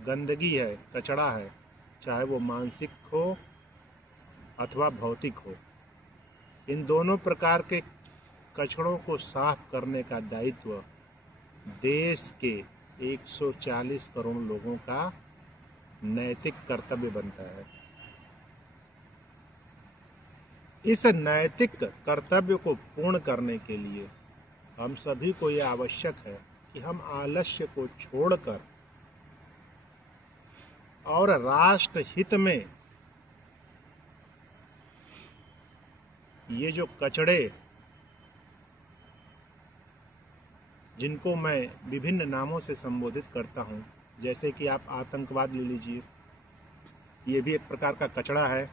गंदगी है, कचरा है, चाहे वो मानसिक हो अथवा भौतिक हो, इन दोनों प्रकार के कचड़ों को साफ करने का दायित्व देश के 140 करोड़ लोगों का नैतिक कर्तव्य बनता है। इस नैतिक कर्तव्य को पूर्ण करने के लिए हम सभी को यह आवश्यक है कि हम आलस्य को छोड़कर और राष्ट्र हित में ये जो कचड़े, जिनको मैं विभिन्न नामों से संबोधित करता हूं, जैसे कि आप आतंकवाद ले लीजिए, ये भी एक प्रकार का कचड़ा है।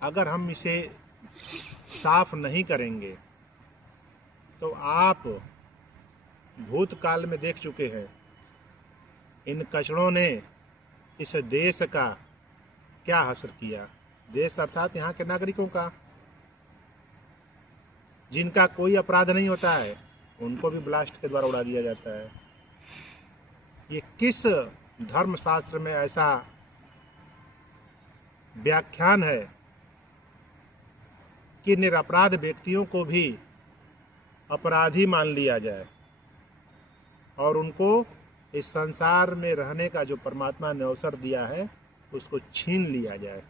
अगर हम इसे साफ नहीं करेंगे तो आप भूतकाल में देख चुके हैं, इन कचड़ों ने इस देश का क्या हश्र किया। देश अर्थात यहाँ के नागरिकों का, जिनका कोई अपराध नहीं होता है, उनको भी ब्लास्ट के द्वारा उड़ा दिया जाता है। ये किस धर्मशास्त्र में ऐसा व्याख्यान है कि निरपराध व्यक्तियों को भी अपराधी मान लिया जाए और उनको इस संसार में रहने का जो परमात्मा ने अवसर दिया है उसको छीन लिया जाए।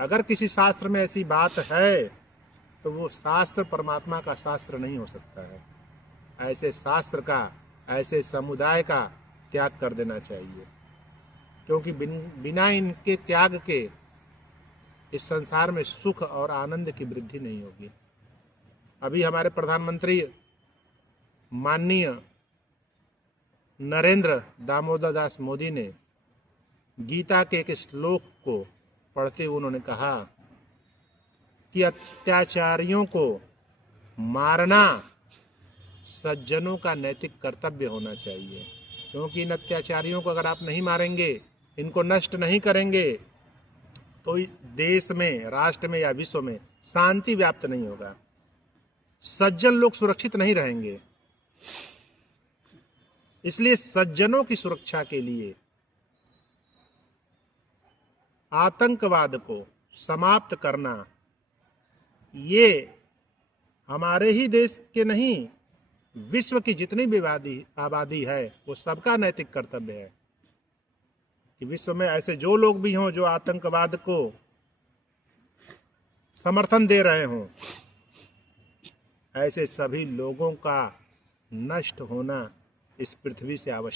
अगर किसी शास्त्र में ऐसी बात है तो वो शास्त्र परमात्मा का शास्त्र नहीं हो सकता है। ऐसे शास्त्र का, ऐसे समुदाय का त्याग कर देना चाहिए, क्योंकि बिना इनके त्याग के इस संसार में सुख और आनंद की वृद्धि नहीं होगी। अभी हमारे प्रधानमंत्री माननीय नरेंद्र दामोदर दास मोदी ने गीता के एक श्लोक को पढ़ते हुए उन्होंने कहा कि अत्याचारियों को मारना सज्जनों का नैतिक कर्तव्य होना चाहिए, क्योंकि इन अत्याचारियों को अगर आप नहीं मारेंगे, इनको नष्ट नहीं करेंगे, तो देश में, राष्ट्र में या विश्व में शांति व्याप्त नहीं होगा। सज्जन लोग सुरक्षित नहीं रहेंगे। इसलिए सज्जनों की सुरक्षा के लिए आतंकवाद को समाप्त करना, ये हमारे ही देश के नहीं, विश्व की जितनी भी आबादी है वो सबका नैतिक कर्तव्य है कि विश्व में ऐसे जो लोग भी हों जो आतंकवाद को समर्थन दे रहे हों, ऐसे सभी लोगों का नष्ट होना इस पृथ्वी से आवश्यक